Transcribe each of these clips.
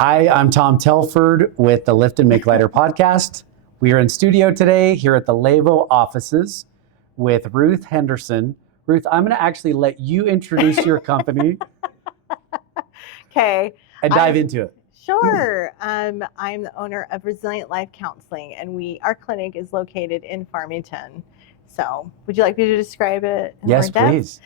Hi, I'm Tom Telford with the Lift and Make Lighter podcast. We are in studio today here at the LÉVO offices with Ruth Henderson. Ruth, I'm going to actually let you introduce your company Okay. and dive into it. Sure. I'm the owner of Resilient Life Counseling, and our clinic is located in Farmington. So would you like me to describe it in Yes, more depth? please.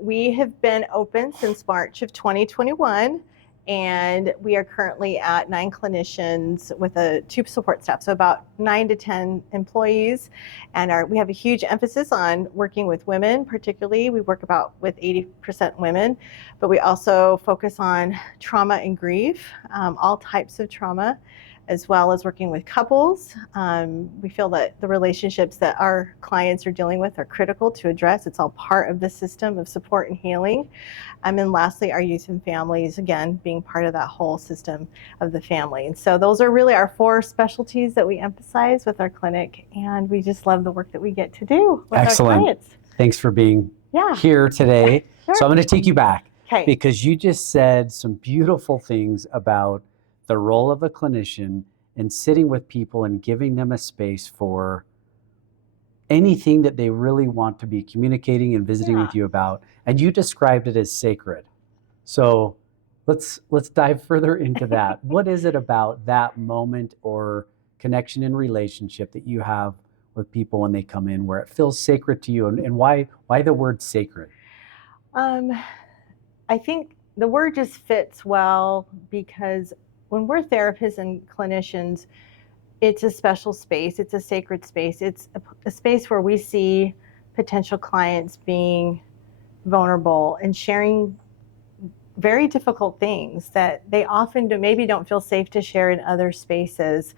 We have been open since March of 2021, and we are currently at 9 clinicians with 2 support staff, so about 9 to 10 employees. And we have a huge emphasis on working with women, particularly. We work with 80% women, but we also focus on trauma and grief, all types of trauma, as well as working with couples. We feel that the relationships that our clients are dealing with are critical to address. It's all part of the system of support and healing. And then lastly, our youth and families, again, being part of that whole system of the family. And so those are really our 4 specialties that we emphasize with our clinic. And we just love the work that we get to do with our clients. Thanks for being here today. Sure. So I'm going to take you back because you just said some beautiful things about the role of a clinician and sitting with people and giving them a space for anything that they really want to be communicating and visiting with you about. And you described it as sacred. So let's dive further into that. What is it about that moment or connection and relationship that you have with people when they come in where it feels sacred to you, and why the word sacred? I think the word just fits well because when we're therapists and clinicians, it's a special space. It's a sacred space. It's a space where we see potential clients being vulnerable and sharing very difficult things that they often maybe don't feel safe to share in other spaces.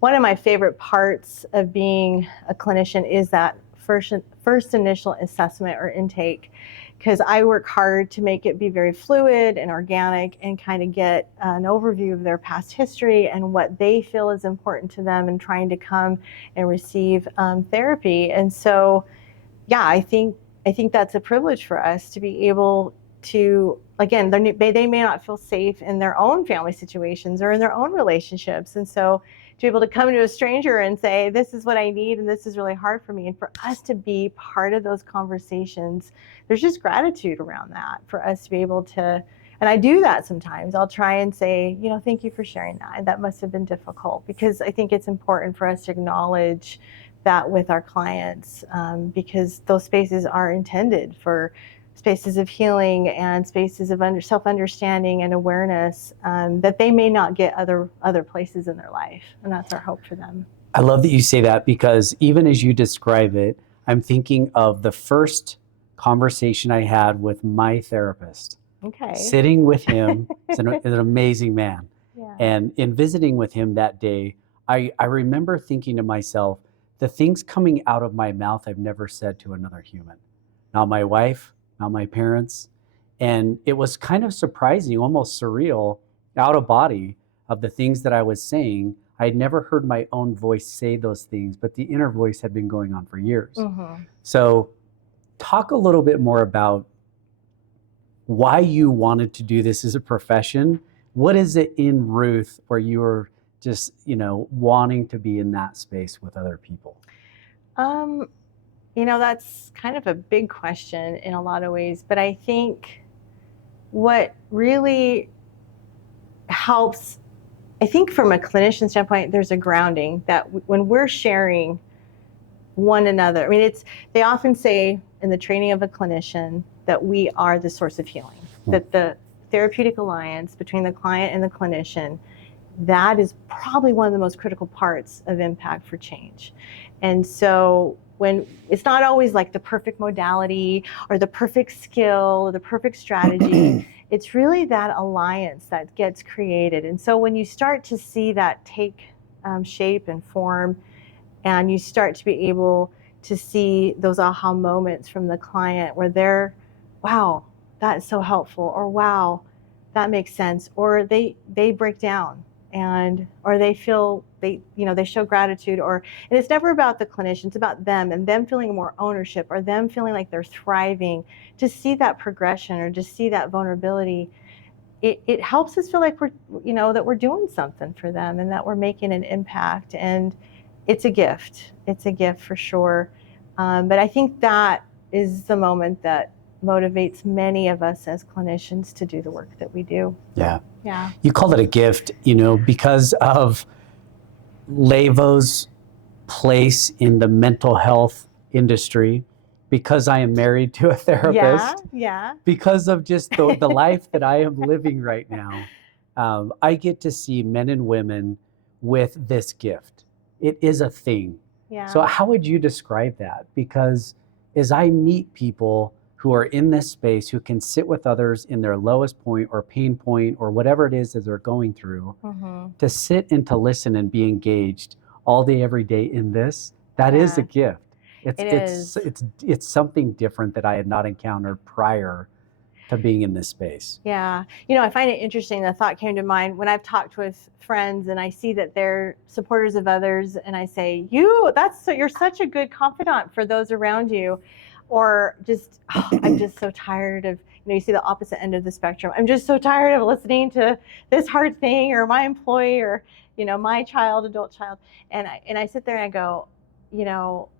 One of my favorite parts of being a clinician is that first initial assessment or intake, because I work hard to make it be very fluid and organic and kind of get an overview of their past history and what they feel is important to them and trying to come and receive therapy. And so, I think that's a privilege for us to be able to, again, they may not feel safe in their own family situations or in their own relationships. And so to be able to come to a stranger and say, this is what I need and this is really hard for me, and for us to be part of those conversations, there's just gratitude around that for us to be able to, and I do that sometimes. I'll try and say, thank you for sharing that. That must have been difficult, because I think it's important for us to acknowledge that with our clients, because those spaces are intended for spaces of healing and spaces of self-understanding and awareness that they may not get other places in their life. And that's our hope for them. I love that you say that, because even as you describe it, I'm thinking of the first conversation I had with my therapist. Okay. Sitting with him, is an amazing man. Yeah. And in visiting with him that day, I remember thinking to myself, the things coming out of my mouth I've never said to another human. Not my wife, not my parents. And it was kind of surprising, almost surreal, out of body, of the things that I was saying. I had never heard my own voice say those things, but the inner voice had been going on for years. Mm-hmm. So talk a little bit more about why you wanted to do this as a profession. What is it in Ruth where you were just, wanting to be in that space with other people? That's kind of a big question in a lot of ways, but I think what really helps, I think from a clinician standpoint, there's a grounding that when we're sharing one another, they often say in the training of a clinician that we are the source of healing, that the therapeutic alliance between the client and the clinician, that is probably one of the most critical parts of impact for change. And so when it's not always like the perfect modality or the perfect skill or the perfect strategy, it's really that alliance that gets created. And so when you start to see that take shape and form, and you start to be able to see those aha moments from the client where they're, wow, that is so helpful, or wow, that makes sense, or they break down or they feel they show gratitude, and it's never about the clinician, it's about them and them feeling more ownership or them feeling like they're thriving. To see that progression or to see that vulnerability, it helps us feel like we're, that we're doing something for them and that we're making an impact. And it's a gift. It's a gift for sure. But I think that is the moment that motivates many of us as clinicians to do the work that we do. Yeah. Yeah. You called it a gift, because of LÉVO's place in the mental health industry, because I am married to a therapist, Yeah. because of just the life that I am living right now. I get to see men and women with this gift. It is a thing. Yeah. So how would you describe that? Because as I meet people who are in this space, who can sit with others in their lowest point or pain point or whatever it is that they're going through, to sit and to listen and be engaged all day, every day in this, that is a gift. It's something different that I had not encountered prior to being in this space. Yeah. I find it interesting. The thought came to mind when I've talked with friends and I see that they're supporters of others, and I say, you're such a good confidant for those around you. Or just, I'm just so tired of, you see the opposite end of the spectrum. I'm just so tired of listening to this hard thing, or my employee, or, my adult child. And I sit there and I go,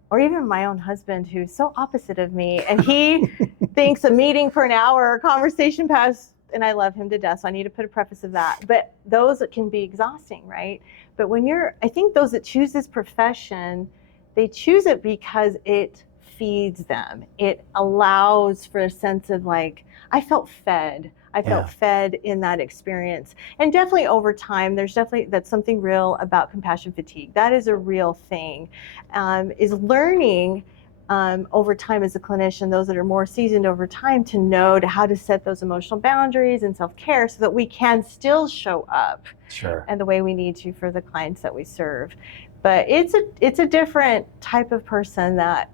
or even my own husband, who's so opposite of me, and he thinks a meeting for an hour, a conversation passed, and I love him to death, so I need to put a preface of that. But those can be exhausting, right? But I think those that choose this profession, they choose it because it feeds them. It allows for a sense of like, I felt fed. I felt fed in that experience. And definitely over time, that's something real about compassion fatigue. That is a real thing, is learning over time as a clinician, those that are more seasoned over time, to know how to set those emotional boundaries and self-care so that we can still show up and the way we need to for the clients that we serve. But it's a different type of person that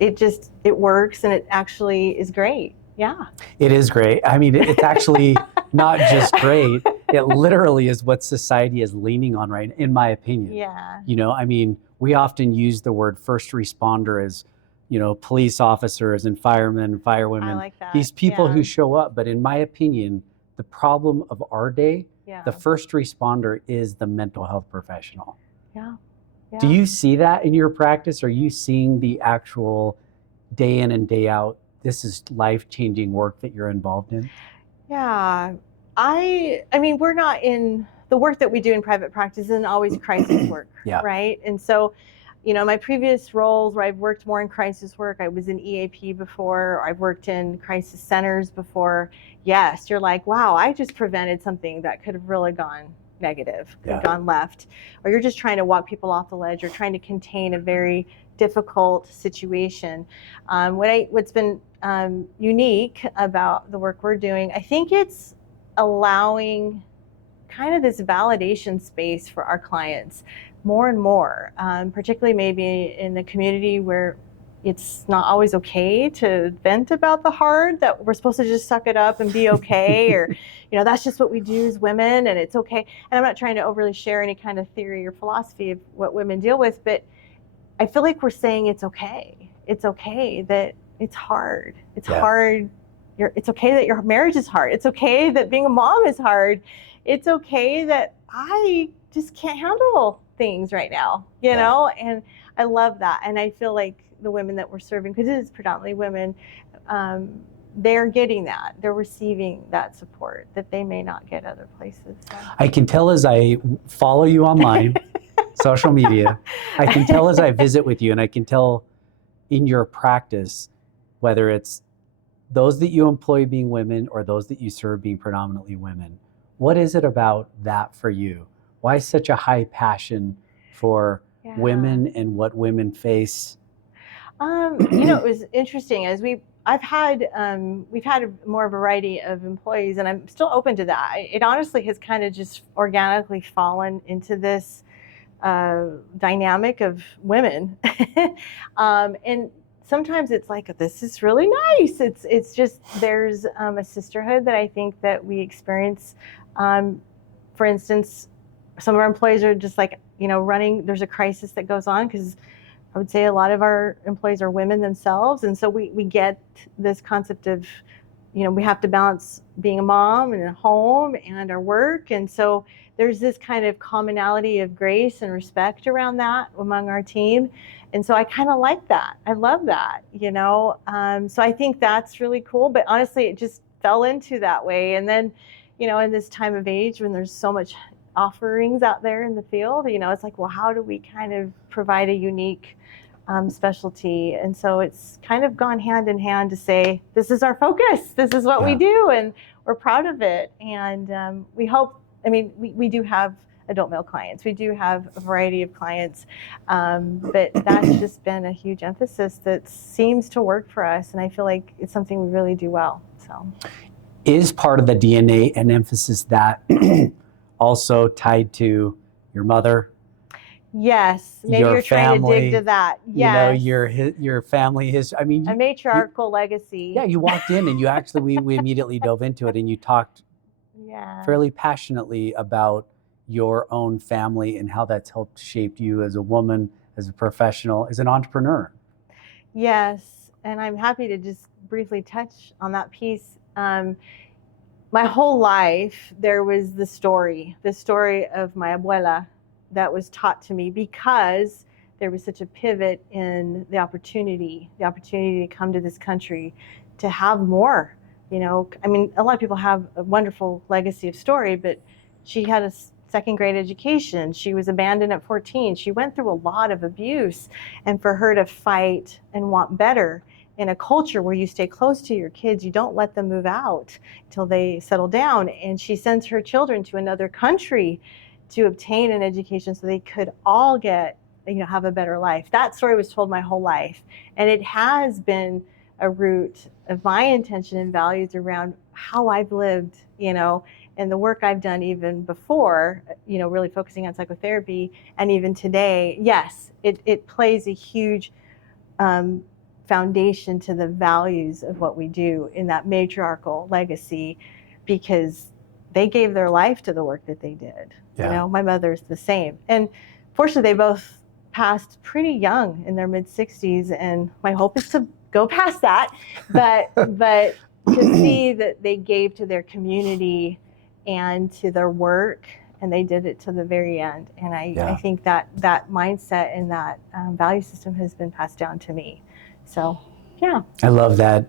it works, and it actually is great. Yeah. It is great. I mean, it's actually not just great. It literally is what society is leaning on, right? In my opinion. Yeah. I mean, we often use the word first responder as, police officers and firemen, firewomen. I like that. These people who show up. But in my opinion, the problem of our day, the first responder is the mental health professional. Yeah. Do you see that in your practice? Are you seeing the actual day in and day out, this is life-changing work that you're involved in? Yeah. I mean, we're not in the work that we do in private practice isn't always crisis work, right? And so, my previous roles where I've worked more in crisis work, I was in EAP before, or I've worked in crisis centers before. Yes, you're like, wow, I just prevented something that could have really gone negative, gone left, or you're just trying to walk people off the ledge, or trying to contain a very difficult situation. What's been unique about the work we're doing, I think it's allowing kind of this validation space for our clients more and more, particularly maybe in the community where it's not always okay to vent about the hard, that we're supposed to just suck it up and be okay, or, that's just what we do as women and it's okay. And I'm not trying to overly share any kind of theory or philosophy of what women deal with, but I feel like we're saying it's okay. It's okay that it's hard. It's hard. It's okay that your marriage is hard. It's okay that being a mom is hard. It's okay that I just can't handle things right now, and I love that. And I feel like the women that we're serving, because it is predominantly women, they're getting that. They're receiving that support that they may not get other places. So. I can tell as I follow you online, social media, I can tell as I visit with you, and I can tell in your practice, whether it's those that you employ being women or those that you serve being predominantly women. What is it about that for you? Why such a high passion for women and what women face? It was interesting as we've had more variety of employees, and I'm still open to that. It honestly has kind of just organically fallen into this dynamic of women, and sometimes it's like, this is really nice. It's just, there's a sisterhood that I think that we experience. For instance, some of our employees are just like, running, there's a crisis that goes on, because I would say a lot of our employees are women themselves. And so we get this concept of we have to balance being a mom and a home and our work. And so there's this kind of commonality of grace and respect around that among our team. And so I kind of like that. I love that, So I think that's really cool. But honestly, it just fell into that way. And then, in this time of age when there's so much offerings out there in the field, it's like, well, how do we kind of provide a unique specialty? And so it's kind of gone hand in hand to say, this is our focus, this is what we do, and we're proud of it. And we hope, we do have adult male clients, we do have a variety of clients, but that's just been a huge emphasis that seems to work for us, and I feel like it's something we really do well. So is part of the DNA an emphasis that also tied to your mother? Yes, maybe you're trying to dig to that. Yes. Your family history. I mean, a matriarchal legacy. Yeah, you walked in and you actually, we immediately dove into it, and you talked fairly passionately about your own family and how that's helped shape you as a woman, as a professional, as an entrepreneur. Yes, and I'm happy to just briefly touch on that piece. My whole life, there was the story of my abuela that was taught to me, because there was such a pivot in the opportunity to come to this country, to have more. A lot of people have a wonderful legacy of story, but she had a second grade education. She was abandoned at 14. She went through a lot of abuse, and for her to fight and want better in a culture where you stay close to your kids, you don't let them move out until they settle down. And she sends her children to another country to obtain an education so they could all get, have a better life. That story was told my whole life. And it has been a root of my intention and values around how I've lived, and the work I've done even before, really focusing on psychotherapy. And even today, yes, it plays a huge foundation to the values of what we do in that matriarchal legacy, because they gave their life to the work that they did. Yeah. My mother's the same. And fortunately, they both passed pretty young, in their mid-60s, and my hope is to go past that. But to see that they gave to their community and to their work, and they did it to the very end. And I think that mindset and that value system has been passed down to me. So, yeah. I love that.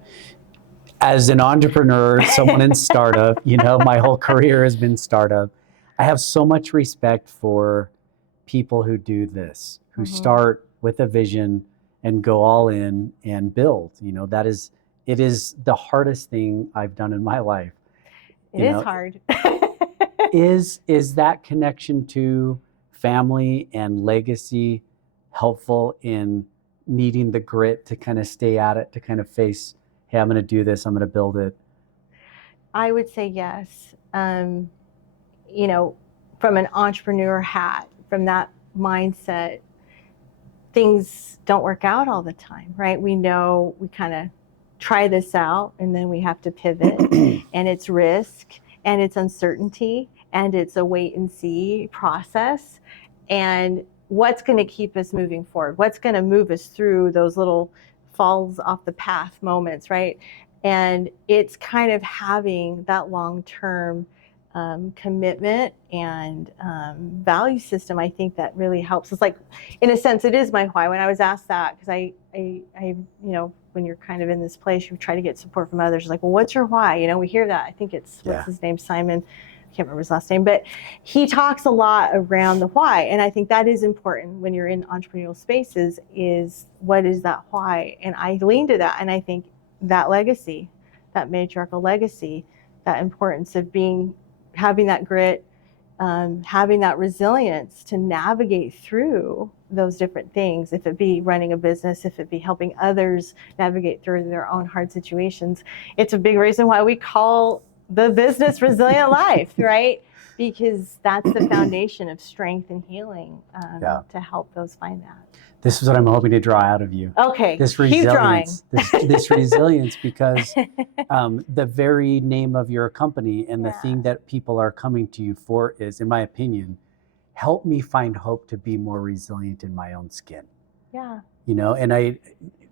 As an entrepreneur, someone in startup, my whole career has been startup. I have so much respect for people who do this, who start with a vision and go all in and build. It is the hardest thing I've done in my life. It is hard. Is that connection to family and legacy helpful in needing the grit to kind of stay at it, to kind of face, hey, I'm going to do this, I'm going to build it? I would say yes. From an entrepreneur hat, from that mindset, things don't work out all the time, right? We know we kind of try this out and then we have to pivot, and it's risk and it's uncertainty and it's a wait and see process. And what's going to keep us moving forward? What's going to move us through those little falls off the path moments, right? And it's kind of having that long-term commitment and value system, I think, that really helps. It's like, in a sense, it is my why. When I was asked that, because I when you're kind of in this place, you try to get support from others. Like, well, what's your why? We hear that. I think it's, what's his name? Simon. I can't remember his last name, but he talks a lot around the why. And I think that is important when you're in entrepreneurial spaces, is what is that why? And I lean to that. And I think that legacy, that matriarchal legacy, that importance of having that grit, having that resilience to navigate through those different things, if it be running a business, if it be helping others navigate through their own hard situations. It's a big reason why we call the business Resilient Life, right? Because that's the foundation of strength and healing to help those find that. This is what I'm hoping to draw out of you. Okay, this keep drawing. This resilience, because the very name of your company and the thing that people are coming to you for is, in my opinion, help me find hope to be more resilient in my own skin. Yeah. And I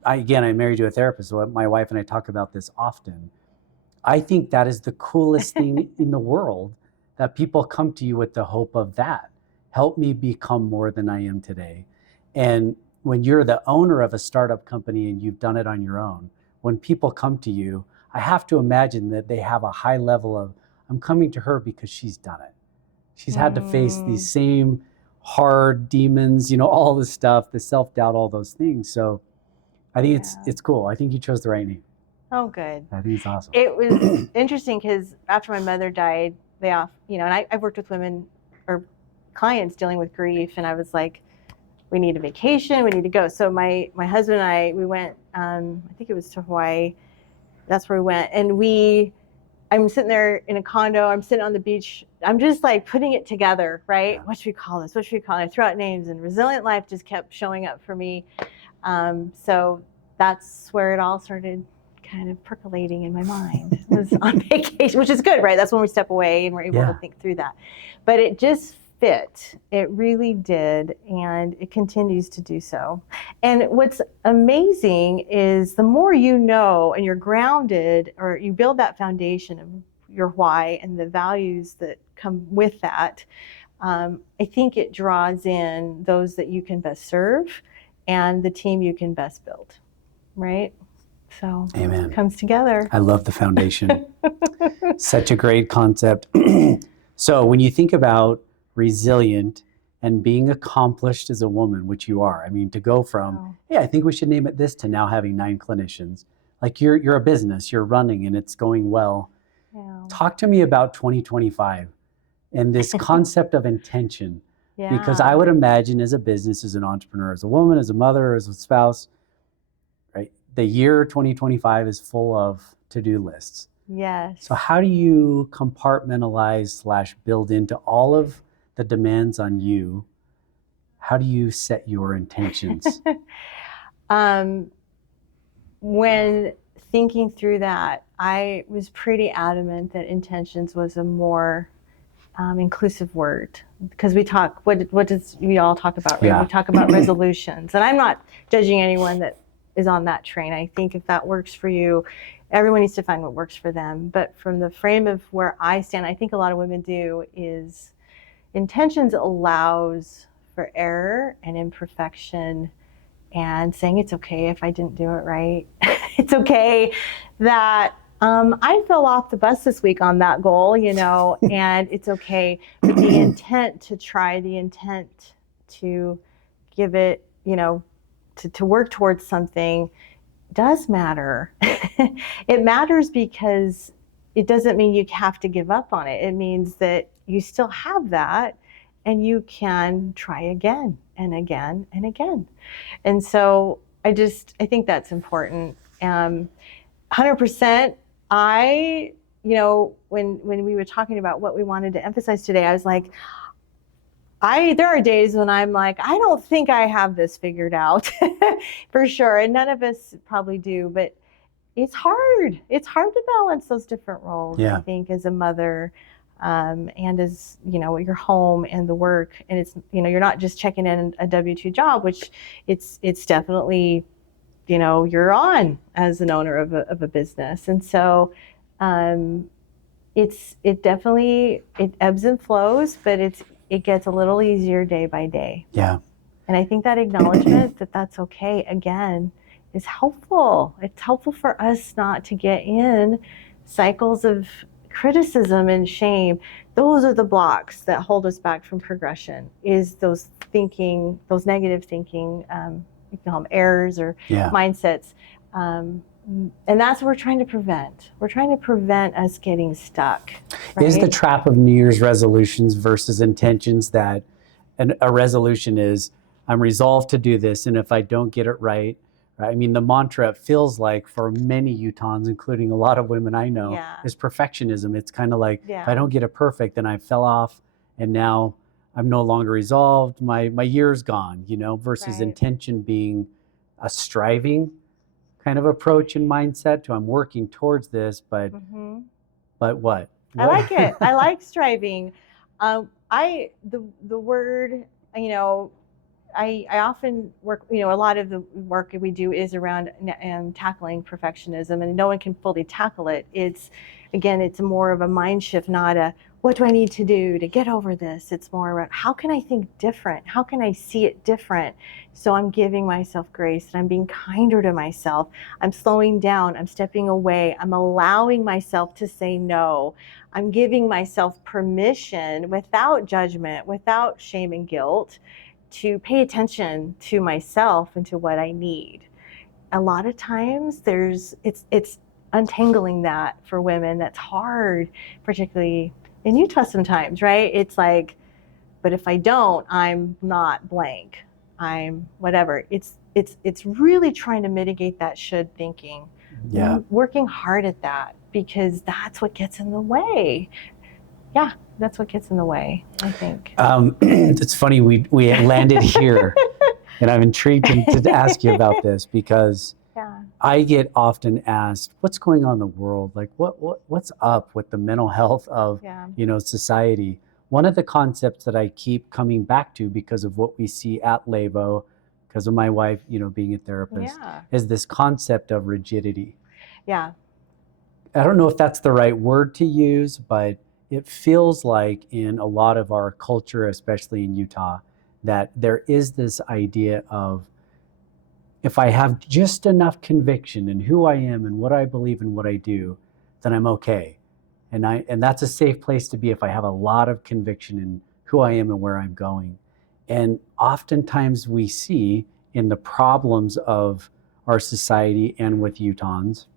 again, I'm married to a therapist, so my wife and I talk about this often. I think that is the coolest thing in the world, that people come to you with the hope of that. Help me become more than I am today. And when you're the owner of a startup company and you've done it on your own, when people come to you, I have to imagine that they have a high level of, I'm coming to her because she's done it. She's had to face these same hard demons, all this stuff, the self-doubt, all those things. So I think it's cool. I think you chose the right name. Oh, good. I think it's awesome. It was interesting because after my mother died, and I've worked with women or clients dealing with grief, and I was like, we need a vacation, we need to go. So my husband and I, we went, I think it was to Hawaii. That's where we went. And I'm sitting there in a condo, I'm sitting on the beach, I'm just like putting it together, right? Yeah. What should we call this? What should we call it? I threw out names, and Resilient Life just kept showing up for me. So that's where it all started kind of percolating in my mind. It was on vacation, which is good, right? That's when we step away and we're able to think through that. But it just fit. It really did, and it continues to do so. And what's amazing is the more you know and you're grounded, or you build that foundation of your why and the values that come with that, I think it draws in those that you can best serve and the team you can best build, right? So Amen. It comes together. I love the foundation. Such a great concept. So when you think about resilient and being accomplished as a woman, which you are, I mean, to go from, hey, I think we should name it this, to now having 9 clinicians, like you're a business, you're running and it's going well. Yeah. Talk to me about 2025 and this concept of intention. Yeah. Because I would imagine, as a business, as an entrepreneur, as a woman, as a mother, as a spouse, right? The year 2025 is full of to-do lists. Yes. So how do you compartmentalize / build into all of the demands on you? How do you set your intentions? When thinking through that, I was pretty adamant that intentions was a more inclusive word, because we talk, what does we all talk about, right? Yeah. We talk about resolutions, and I'm not judging anyone that is on that train. I think if that works for you, everyone needs to find what works for them. But from the frame of where I stand, I think a lot of women do, is intentions allows for error and imperfection, and saying it's okay if I didn't do it right. It's okay that I fell off the bus this week on that goal, and it's okay. But the intent to try, the intent to give it, to work towards something does matter. It matters because it doesn't mean you have to give up on it. It means that you still have that, and you can try again and again and again. And so I think that's important. 100%. When we were talking about what we wanted to emphasize today, I was like, there are days when I'm like, I don't think I have this figured out for sure. And none of us probably do, but it's hard. It's hard to balance those different roles, I think, as a mother, and as, your home and the work. And it's, you're not just checking in a W-2 job, which it's definitely, you're on as an owner of a business. And so it definitely ebbs and flows, but it gets a little easier day by day. Yeah. And I think that acknowledgement that that's okay, again, is helpful. It's helpful for us not to get in cycles of criticism and shame. Those are the blocks that hold us back from progression, is those negative thinking, you can call them errors or mindsets. And that's what we're trying to prevent. We're trying to prevent us getting stuck. Right? Is the trap of New Year's resolutions versus intentions that a resolution is, I'm resolved to do this, and if I don't get it right, I mean, the mantra, it feels like, for many Utahns, including a lot of women I know, is perfectionism. It's kind of like, if I don't get it perfect, then I fell off, and now I'm no longer resolved. My year's gone, versus intention being a striving kind of approach and mindset to, I'm working towards this, but what? I like it. I like striving. The word, I often work, a lot of the work we do is around tackling perfectionism, and no one can fully tackle it. It's more of a mind shift, not a, what do I need to do to get over this? It's more around, how can I think different? How can I see it different? So I'm giving myself grace, and I'm being kinder to myself. I'm slowing down. I'm stepping away. I'm allowing myself to say no. I'm giving myself permission without judgment, without shame and guilt, to pay attention to myself and to what I need. A lot of times it's untangling that for women. That's hard, particularly in Utah sometimes, right? It's like, but if I don't, I'm not blank. I'm whatever. It's really trying to mitigate that should thinking. Yeah. Working hard at that, because that's what gets in the way. Yeah, that's what gets in the way, I think. It's funny, we landed here, and I'm intrigued to ask you about this, because I get often asked, what's going on in the world? Like, what's up with the mental health of society? One of the concepts that I keep coming back to, because of what we see at LÉVO, because of my wife, being a therapist, is this concept of rigidity. Yeah. I don't know if that's the right word to use, but it feels like in a lot of our culture, especially in Utah, that there is this idea of, if I have just enough conviction in who I am and what I believe and what I do, then I'm okay. And that's a safe place to be, if I have a lot of conviction in who I am and where I'm going. And oftentimes we see in the problems of our society and with Utahns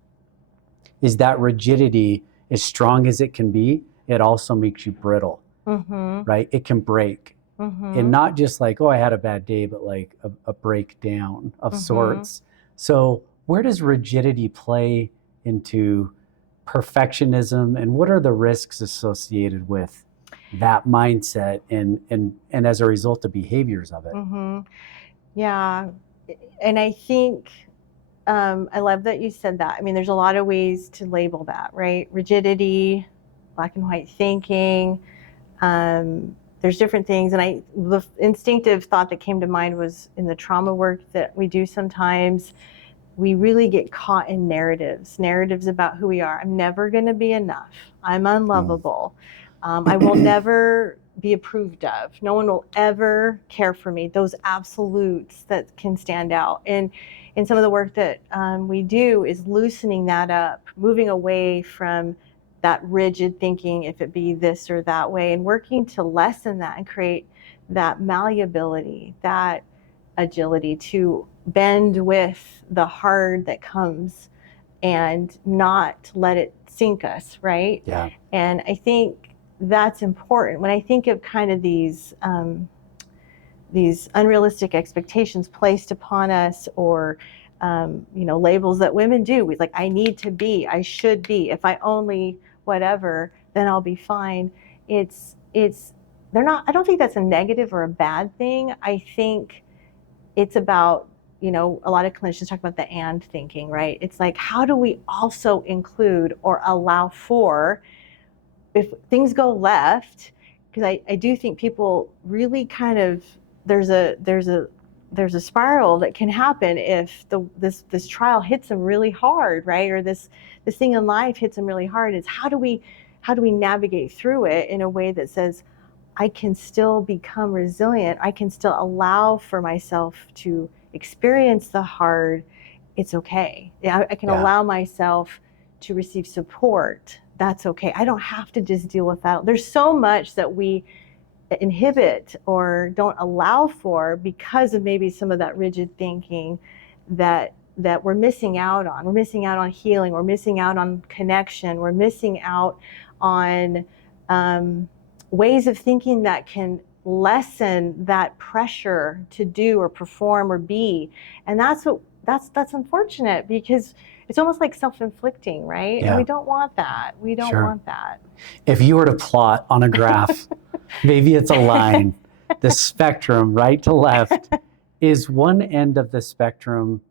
is that rigidity, as strong as it can be, it also makes you brittle, right? It can break. And not just like, oh, I had a bad day, but like a breakdown of sorts. So where does rigidity play into perfectionism, and what are the risks associated with that mindset and as a result, the behaviors of it? Yeah. And I think I love that you said that. I mean, there's a lot of ways to label that, right? Rigidity, black and white thinking. There's different things. And the instinctive thought that came to mind was in the trauma work that we do sometimes. We really get caught in narratives about who we are. I'm never going to be enough. I'm unlovable. I will never be approved of. No one will ever care for me. Those absolutes that can stand out. And some of the work that we do is loosening that up, moving away from that rigid thinking, if it be this or that way, and working to lessen that and create that malleability, that agility to bend with the hard that comes and not let it sink us, right? Yeah. And I think that's important. When I think of kind of these unrealistic expectations placed upon us, or labels that women do, we like, I need to be, I should be, if I only whatever, then I'll be fine. They're not, I don't think that's a negative or a bad thing. I think it's about, a lot of clinicians talk about the and thinking, right? It's like, how do we also include or allow for, if things go left, because I do think people really kind of, there's a spiral that can happen if this trial hits them really hard, right? Or this thing in life hits them really hard. It's how do we navigate through it in a way that says, I can still become resilient. I can still allow for myself to experience the hard. It's okay. I can allow myself to receive support. That's okay. I don't have to just deal with that. There's so much that we inhibit or don't allow for because of maybe some of that rigid thinking that we're missing out on. We're missing out on healing. We're missing out on connection. We're missing out on ways of thinking that can lessen that pressure to do or perform or be. And that's unfortunate, because it's almost like self-inflicting, right? Yeah. And we don't want that. We don't want that. If you were to plot on a graph, maybe it's a line, the spectrum right to left, is one end of the spectrum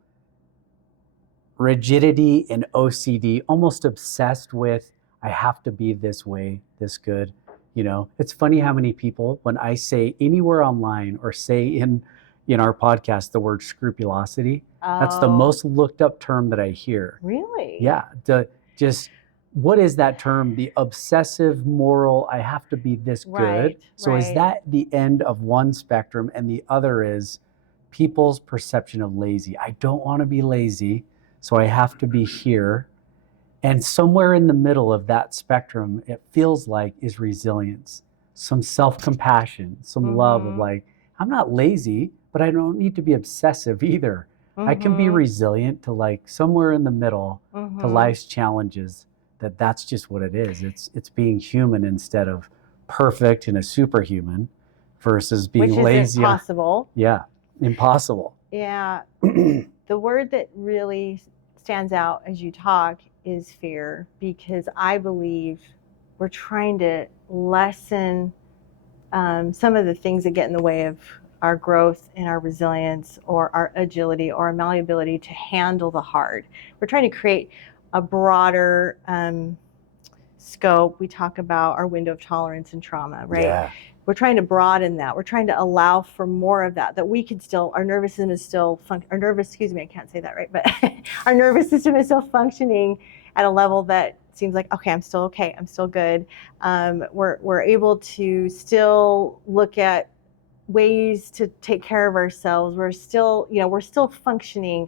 rigidity and OCD, almost obsessed with, I have to be this way, this good. It's funny how many people, when I say anywhere online or say in in our podcast the word scrupulosity. That's the Oh, most looked up term that I hear. really? Yeah, just what is that term? The obsessive moral, I have to be this good. Right, So is right. that the end of one spectrum, and the other is people's perception of lazy? I don't want to be lazy, so I have to be here. And somewhere in the middle of that spectrum, it feels like, is resilience, some self-compassion, some love of like, I'm not lazy, but I don't need to be obsessive either. I can be resilient to like somewhere in the middle to life's challenges. That's just what it is. It's being human instead of perfect and a superhuman versus being Which lazy. isn't possible. Yeah, impossible. Yeah. The word that really stands out as you talk is fear, because I believe we're trying to lessen some of the things that get in the way of our growth and our resilience or our agility or our malleability to handle the hard. We're trying to create a broader scope. We talk about our window of tolerance and trauma, right? Yeah. We're trying to broaden that. We're trying to allow for more of that, that we could still, our nervous system is still, I can't say that right, but our nervous system is still functioning at a level that seems like, okay, I'm still okay, I'm still good. We're able to still look at ways to take care of ourselves. We're still functioning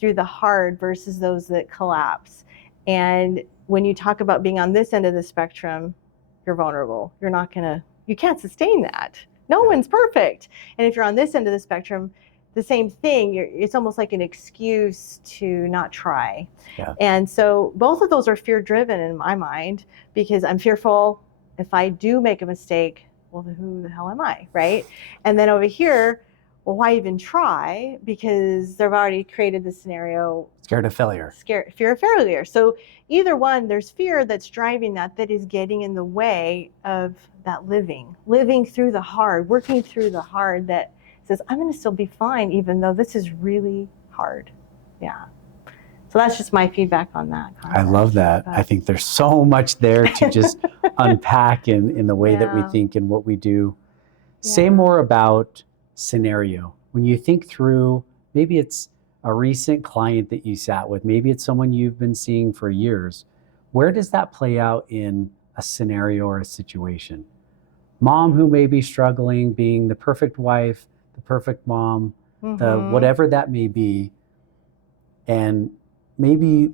through the hard versus those that collapse. And when you talk about being on this end of the spectrum, you're vulnerable. You can't sustain that. No one's perfect. And if you're on this end of the spectrum, the same thing, it's almost like an excuse to not try. Yeah. And so both of those are fear driven in my mind, because I'm fearful if I do make a mistake, well, who the hell am I, right? And then over here, well, why even try? Because they've already created the scenario. Scared of failure. Fear of failure. So either one, there's fear that's driving that is getting in the way of that living through the hard, working through the hard, that says, I'm going to still be fine, even though this is really hard. Yeah. So that's just my feedback on that concept. I love that. I think there's so much there to just unpack in the way that we think and what we do. Say more about scenario. When you think through, maybe it's a recent client that you sat with, maybe it's someone you've been seeing for years. Where does that play out in a scenario or a situation? Mom who may be struggling, being the perfect wife, the perfect mom, the whatever that may be. And maybe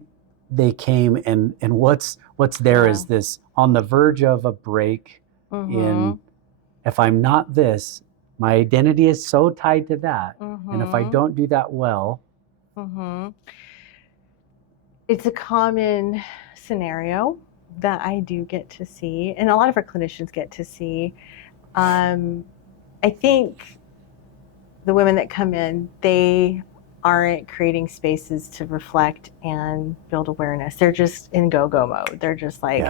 they came and what's there is this on the verge of a break in, if I'm not this, my identity is so tied to that. And if I don't do that well. It's a common scenario that I do get to see, and a lot of our clinicians get to see. I think the women that come in, they aren't creating spaces to reflect and build awareness. They're just in go-go mode. They're just like,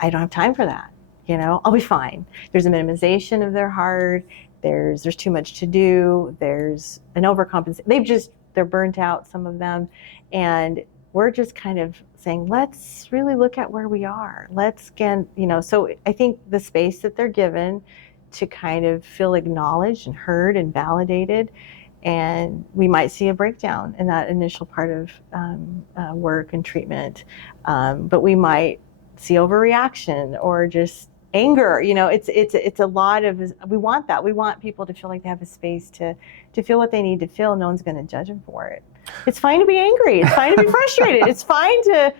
I don't have time for that. I'll be fine. There's a minimization of their heart. There's too much to do. There's an overcompensation. They're burnt out, some of them. And we're just kind of saying, let's really look at where we are. Let's get, so I think the space that they're given to kind of feel acknowledged and heard and validated, and we might see a breakdown in that initial part of work and treatment, but we might see overreaction or just anger. It's a lot of, we want that. We want people to feel like they have a space to feel what they need to feel. No one's going to judge them for it. It's fine to be angry. It's fine to be frustrated. It's fine to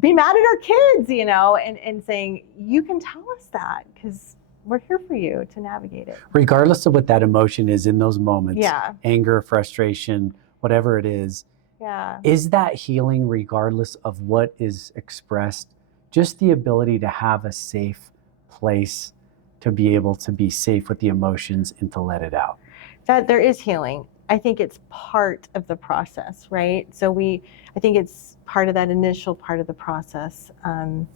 be mad at our kids, and saying, you can tell us that, because we're here for you to navigate it. Regardless of what that emotion is in those moments, anger, frustration, whatever it is that healing regardless of what is expressed? Just the ability to have a safe place to be able to be safe with the emotions and to let it out. That there is healing. I think it's part of the process, right? So I think it's part of that initial part of the process. I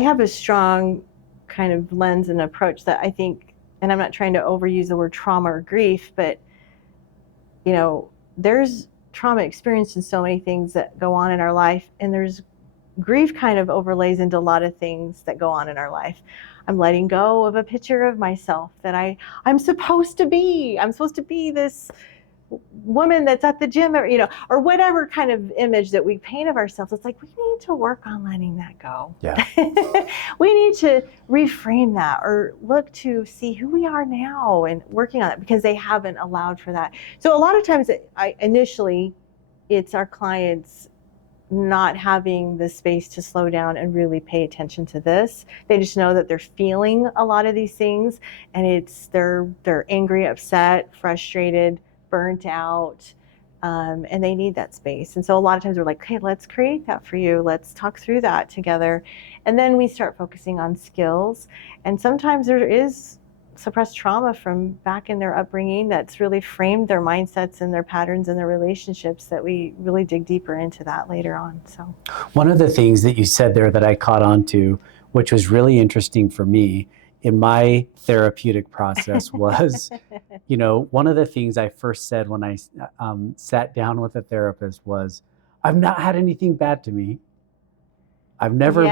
have a strong kind of lens and approach that I think, and I'm not trying to overuse the word trauma or grief, but there's trauma experienced in so many things that go on in our life, and there's grief kind of overlays into a lot of things that go on in our life. I'm letting go of a picture of myself that I'm supposed to be. I'm supposed to be this woman that's at the gym, or whatever kind of image that we paint of ourselves. It's like, we need to work on letting that go. Yeah. We need to reframe that, or look to see who we are now and working on it, because they haven't allowed for that. So a lot of times initially it's our clients not having the space to slow down and really pay attention to this. They just know that they're feeling a lot of these things, and they're angry, upset, frustrated, burnt out, and they need that space. And so a lot of times we're like, okay, let's create that for you. Let's talk through that together. And then we start focusing on skills. And sometimes there is suppressed trauma from back in their upbringing that's really framed their mindsets and their patterns and their relationships, that we really dig deeper into that later on. So one of the things that you said there that I caught on to, which was really interesting for me in my therapeutic process, was, one of the things I first said when I sat down with a therapist was, I've not had anything bad to me. I've never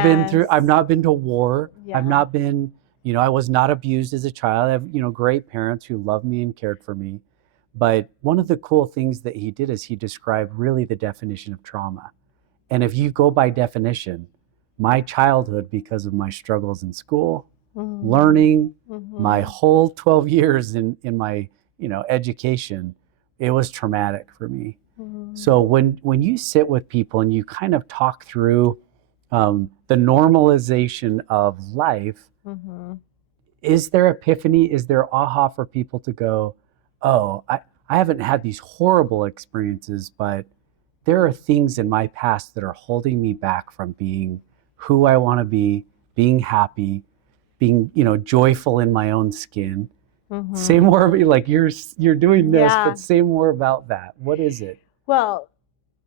I've not been to war. Yeah. I've not been, I was not abused as a child. I have, great parents who loved me and cared for me. But one of the cool things that he did is he described really the definition of trauma. And if you go by definition, my childhood, because of my struggles in school, learning, my whole 12 years in my, education, it was traumatic for me. So when you sit with people and you kind of talk through the normalization of life, is there epiphany? Is there aha for people to go, oh, I haven't had these horrible experiences, but there are things in my past that are holding me back from being who I want to be, being happy, being, joyful in my own skin. Say more, like you're doing this, but say more about that. What is it? Well,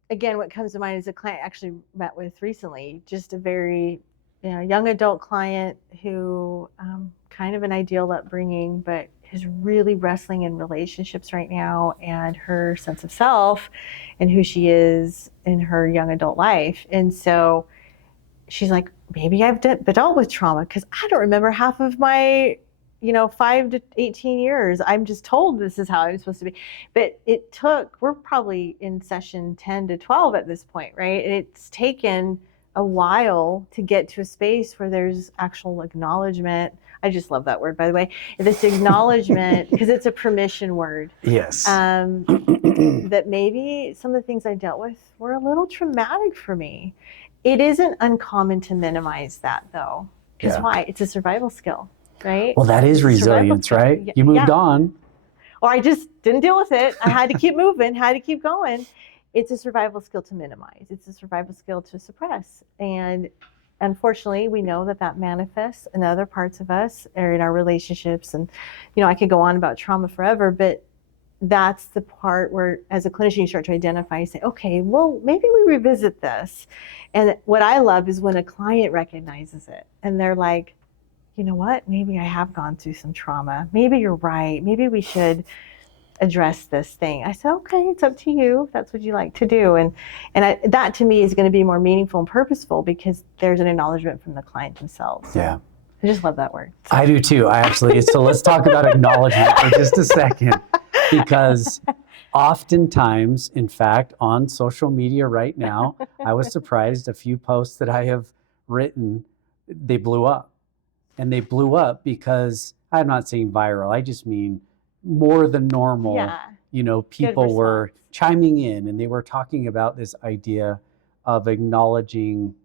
again, what comes to mind is a client I actually met with recently, just a very young adult client who kind of an ideal upbringing, but is really wrestling in relationships right now, and her sense of self and who she is in her young adult life. And so she's like, maybe I've dealt with trauma, because I don't remember half of my 5 to 18 years. I'm just told this is how I'm supposed to be. But we're probably in session 10 to 12 at this point, right? And it's taken a while to get to a space where there's actual acknowledgement. I just love that word, by the way. This acknowledgement, because it's a permission word. Yes. That maybe some of the things I dealt with were a little traumatic for me. It isn't uncommon to minimize that, though. Because why? It's a survival skill, right? Well, that is resilience, right? You moved on. Or I just didn't deal with it. I had to keep moving, had to keep going. It's a survival skill to minimize. It's a survival skill to suppress. And unfortunately, we know that manifests in other parts of us, or in our relationships. And, I could go on about trauma forever, but that's the part where, as a clinician, you start to identify and say, okay, well, maybe we revisit this. And what I love is when a client recognizes it and they're like, you know what, maybe I have gone through some trauma. Maybe you're right. Maybe we should address this thing. I said, okay, it's up to you. That's what you like to do. And that to me is going to be more meaningful and purposeful, because there's an acknowledgement from the client themselves. So yeah. I just love that word. So. I do too. So let's talk about acknowledgement for just a second, because oftentimes, in fact, on social media right now, I was surprised a few posts that I have written, they blew up. And they blew up because, I'm not saying viral, I just mean more than normal. Yeah. People were chiming in, and they were talking about this idea of acknowledging,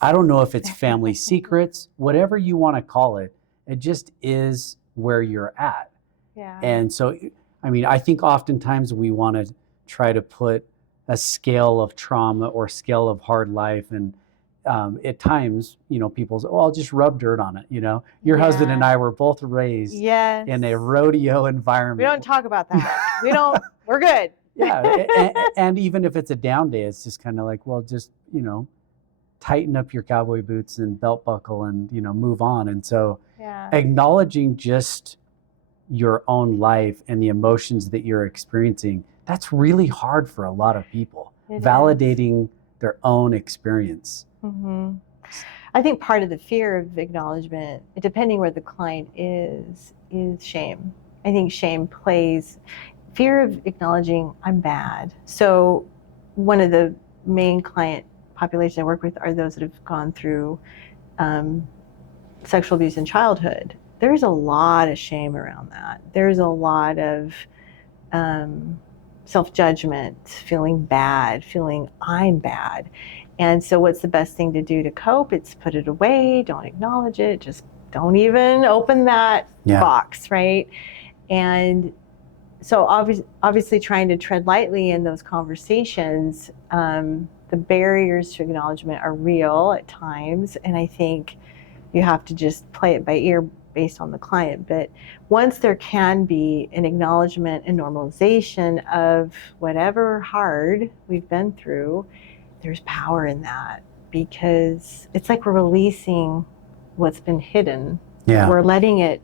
I don't know if it's family secrets, whatever you want to call it, it just is where you're at. Yeah. And so, I think oftentimes we want to try to put a scale of trauma or scale of hard life, and at times, people say, I'll just rub dirt on it. Your husband and I were both raised in a rodeo environment. We don't talk about that. We're good. Yeah. And even if it's a down day, it's just kind of like, well, just, tighten up your cowboy boots and belt buckle and, move on. And so acknowledging just your own life and the emotions that you're experiencing, that's really hard for a lot of people. Validating their own experience. I think part of the fear of acknowledgement, depending where the client is shame. I think shame plays, fear of acknowledging I'm bad. So one of the main client populations I work with are those that have gone through sexual abuse in childhood. There's a lot of shame around that. There's a lot of self-judgment, feeling bad, feeling I'm bad. And so what's the best thing to do to cope? It's put it away, don't acknowledge it, just don't even open that box, right? And so obviously trying to tread lightly in those conversations, the barriers to acknowledgement are real at times, and I think you have to just play it by ear based on the client. But once there can be an acknowledgement and normalization of whatever hard we've been through, there's power in that, because it's like we're releasing what's been hidden. We're letting it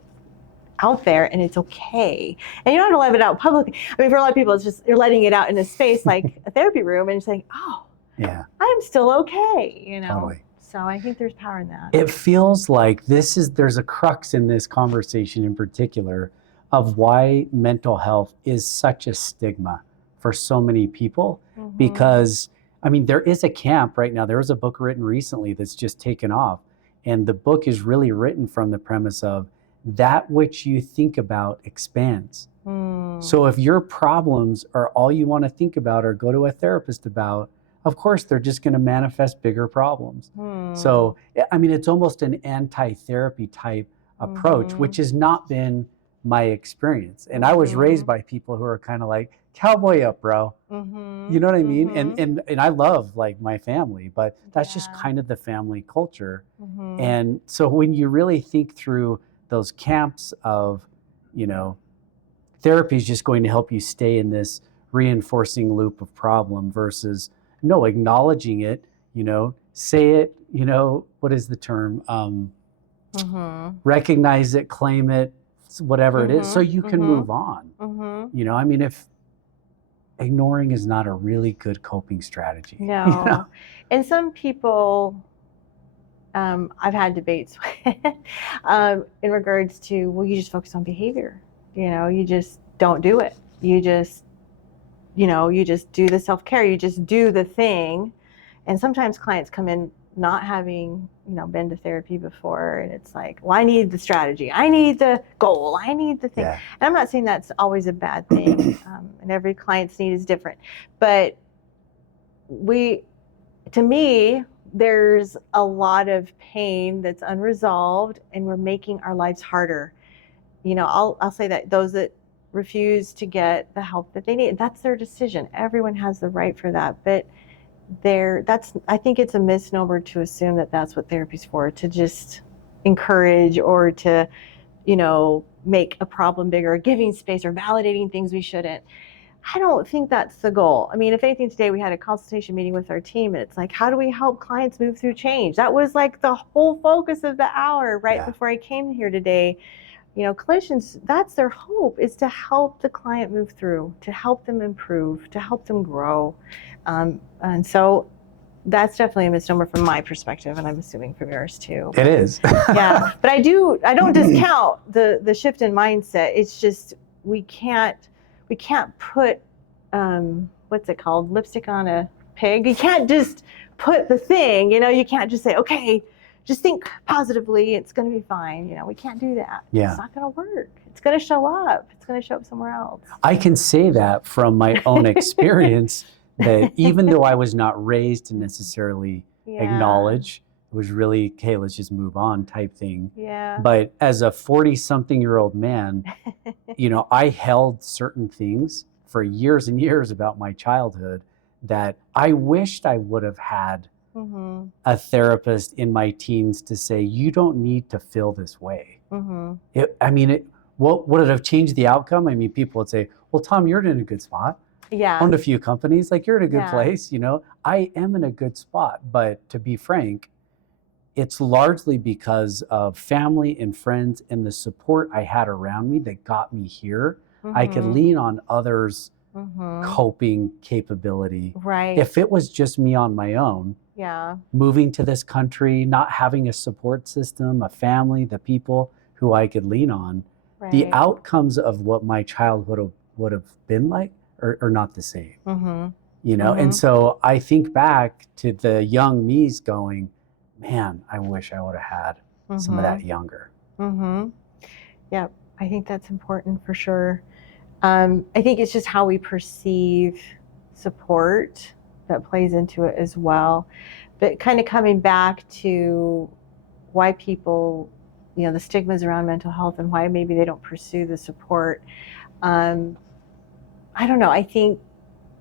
out there, and it's okay. And you don't have to let it out publicly. I mean, for a lot of people, it's just you're letting it out in a space like a therapy room and saying, oh, I'm still okay, you know? Totally. So I think there's power in that. It feels like there's a crux in this conversation in particular of why mental health is such a stigma for so many people. Because, I mean, there is a camp right now. There was a book written recently that's just taken off. And the book is really written from the premise of that which you think about expands. So if your problems are all you want to think about or go to a therapist about, of course, they're just going to manifest bigger problems. So, I mean, it's almost an anti-therapy type approach, which has not been my experience. And I was raised by people who are kind of like, cowboy up, bro. You know what I mean? And I love like my family, but that's just kind of the family culture. And so when you really think through those camps of, you know, therapy is just going to help you stay in this reinforcing loop of problem versus no, acknowledging it, you know, say it, you know, what is the term? Recognize it, claim it, whatever it is, so you can move on. You know, I mean, if ignoring is not a really good coping strategy. No. You know? And some people, I've had debates with in regards to, well, you just focus on behavior. You know, you just don't do it. You just, you know, you just do the self-care. You just do the thing. And sometimes clients come in not having, you know, been to therapy before. And it's like, well, I need the strategy. I need the goal. I need the thing. And I'm not saying that's always a bad thing. And every client's need is different. But to me, there's a lot of pain that's unresolved, and we're making our lives harder. You know, I'll say that those that refuse to get the help that they need, that's their decision. Everyone has the right for that. But I think it's a misnomer to assume that that's what therapy's for, to just encourage or to, you know, make a problem bigger, or giving space or validating things we shouldn't. I don't think that's the goal. I mean, if anything, today we had a consultation meeting with our team, and it's like, how do we help clients move through change? That was like the whole focus of the hour right before I came here today. You know, clinicians, that's their hope, is to help the client move through, to help them improve, to help them grow. And so that's definitely a misnomer from my perspective, and I'm assuming from yours too. It is. Yeah, but I don't discount the shift in mindset. It's just we can't put what's it called, lipstick on a pig. You can't just put the thing, you know, you can't just say, okay, just think positively, it's going to be fine. You know, we can't do that. It's not going to work. It's going to show up. It's going to show up somewhere else. I can say that from my own experience, that even though I was not raised to necessarily acknowledge, it was really, okay, let's just move on type thing. But as a 40-something-year-old man, you know, I held certain things for years and years about my childhood that I wished I would have had a therapist in my teens to say, you don't need to feel this way. Would it have changed the outcome? I mean, people would say, well, Tom, you're in a good spot. Owned a few companies, like you're in a good place, you know. I am in a good spot, but to be frank, it's largely because of family and friends and the support I had around me that got me here. I could lean on others coping capability. Right. If it was just me on my own, Yeah. moving to this country, not having a support system, a family, the people who I could lean on, the Right. outcomes of what my childhood would have been like are not the same. You know, and so I think back to the young me's going, man, I wish I would have had some of that younger. Yeah, I think that's important for sure. I think it's just how we perceive support that plays into it as well. But kind of coming back to why people, the stigmas around mental health and why maybe they don't pursue the support. I don't know. I think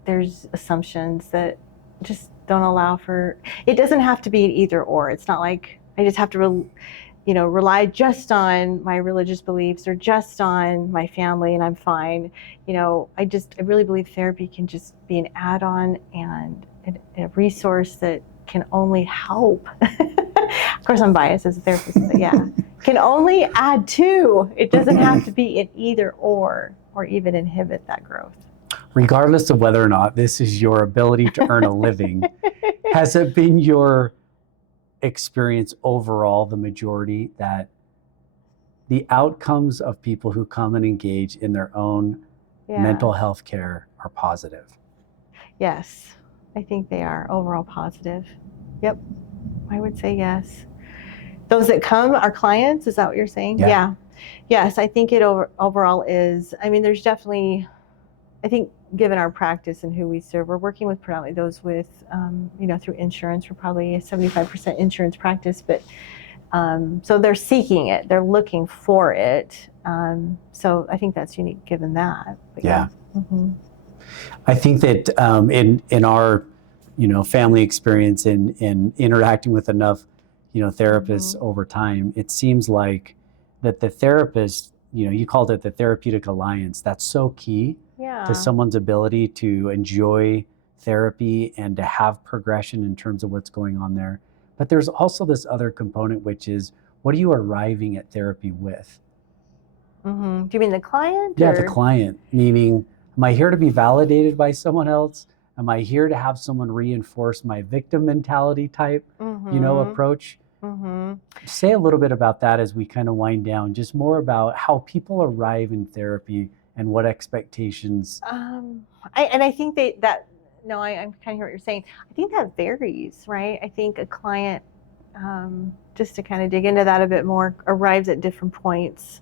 there's assumptions that just don't allow for, it doesn't have to be an either or. It's not like I just have to rely just on my religious beliefs or just on my family and I'm fine. I really believe therapy can just be an add-on and a resource that can only help. Of course, I'm biased as a therapist, but yeah, can only add to. It doesn't have to be an either or even inhibit that growth. Regardless of whether or not this is your ability to earn a living, has it been your experience overall, the majority, that the outcomes of people who come and engage in their own mental health care are positive? Yes, I think they are overall positive. Yep, I would say yes. Those that come are clients, is that what you're saying? Yeah. Yes, I think it overall is. I mean, there's definitely, I think given our practice and who we serve, we're working with predominantly those with, through insurance. We're probably a 75% insurance practice, but so they're seeking it, they're looking for it. So I think that's unique given that. But yeah. I think that in our, family experience in interacting with enough, therapists over time, it seems like that the therapist, you called it the therapeutic alliance. That's so key to someone's ability to enjoy therapy and to have progression in terms of what's going on there. But there's also this other component, which is, what are you arriving at therapy with? Do you mean the client? Yeah, the client, meaning, am I here to be validated by someone else? Am I here to have someone reinforce my victim mentality type, approach? Say a little bit about that as we kind of wind down, just more about how people arrive in therapy and what expectations. I think I'm kind of hearing what you're saying. I think that varies, right? I think a client, just to kind of dig into that a bit more, arrives at different points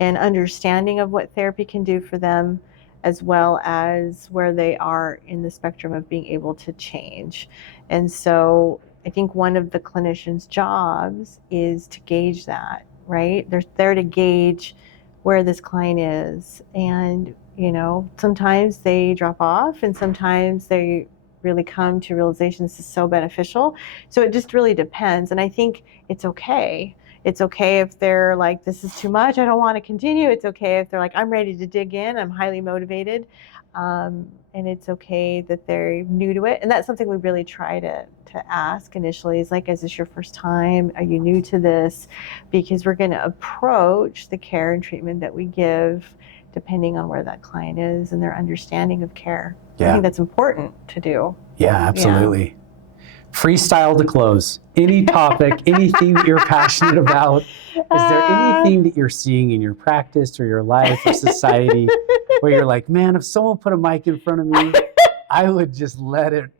in understanding of what therapy can do for them, as well as where they are in the spectrum of being able to change. And so I think one of the clinician's jobs is to gauge that, right? They're there to gauge where this client is. And, sometimes they drop off and sometimes they really come to realization this is so beneficial. So it just really depends. And I think it's okay. It's okay if they're like, this is too much, I don't want to continue. It's okay if they're like, I'm ready to dig in, I'm highly motivated. And it's okay that they're new to it. And that's something we really try to ask initially is like, is this your first time? Are you new to this? Because we're going to approach the care and treatment that we give depending on where that client is and their understanding of care. I think that's important to do. Yeah, absolutely. Freestyle to close. Any topic, anything that you're passionate about. Is there anything that you're seeing in your practice or your life or society where you're like, man, if someone put a mic in front of me, I would just let it rip?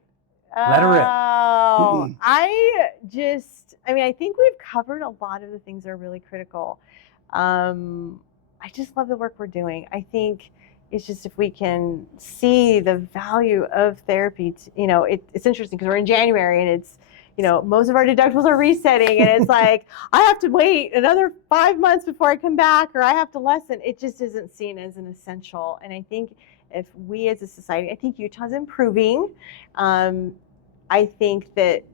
I think we've covered a lot of the things that are really critical. I just love the work we're doing. I think it's just if we can see the value of therapy, it's interesting because we're in January and it's, most of our deductibles are resetting and it's like, I have to wait another 5 months before I come back or I have to lessen. It just isn't seen as an essential. And I think if we as a society, I think Utah's improving. I think that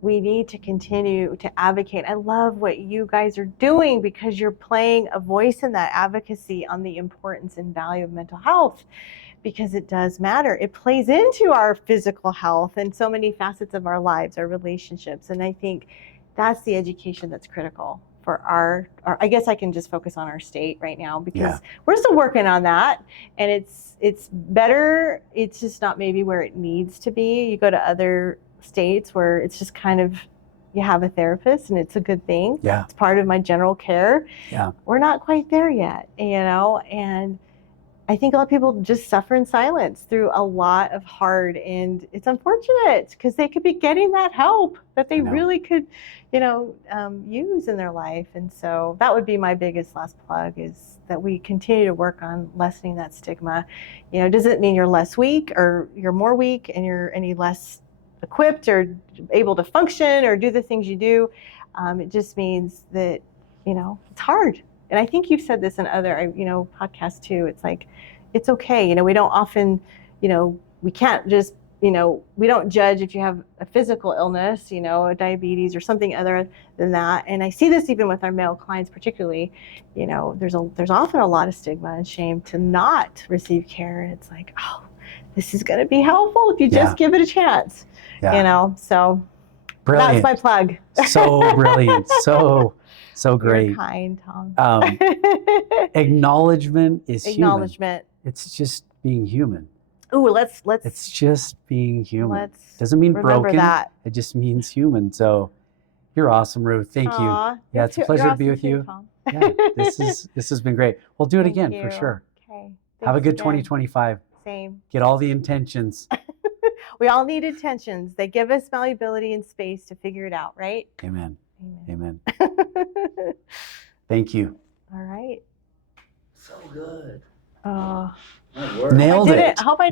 we need to continue to advocate. I love what you guys are doing because you're playing a voice in that advocacy on the importance and value of mental health, because it does matter. It plays into our physical health and so many facets of our lives, our relationships. And I think that's the education that's critical for our, I guess I can just focus on our state right now because Yeah. we're still working on that, and it's better. It's just not maybe where it needs to be. You go to other states where it's just kind of, you have a therapist and it's a good thing. Yeah. It's part of my general care. Yeah. We're not quite there yet, and I think a lot of people just suffer in silence through a lot of hard, and it's unfortunate because they could be getting that help that they really could, use in their life. And so that would be my biggest last plug, is that we continue to work on lessening that stigma. Doesn't mean you're less weak or you're more weak and you're any less equipped or able to function or do the things you do. It just means that, it's hard. And I think you've said this in other, podcasts too. It's like, it's okay. We don't often, we can't just, we don't judge if you have a physical illness, a diabetes or something other than that. And I see this even with our male clients, particularly, there's often a lot of stigma and shame to not receive care. And it's like, oh, this is going to be helpful if you just give it a chance, so Brilliant. That's my plug. So brilliant. So great. You're kind, Tom. Acknowledgement is Acknowledgement. human. It's just being human. Ooh, let's. It's just being human. Let's doesn't mean broken. That. It just means human. So you're awesome, Ruth. Thank you. Yeah, it's a pleasure to be with you. Tom. Yeah, this has been great. We'll do it again for sure. Okay. Have a good 2025. Same. Get all the intentions. We all need intentions. They give us malleability and space to figure it out, right? Amen. Amen. Thank you. All right. So good. Oh. Nailed it. I hope I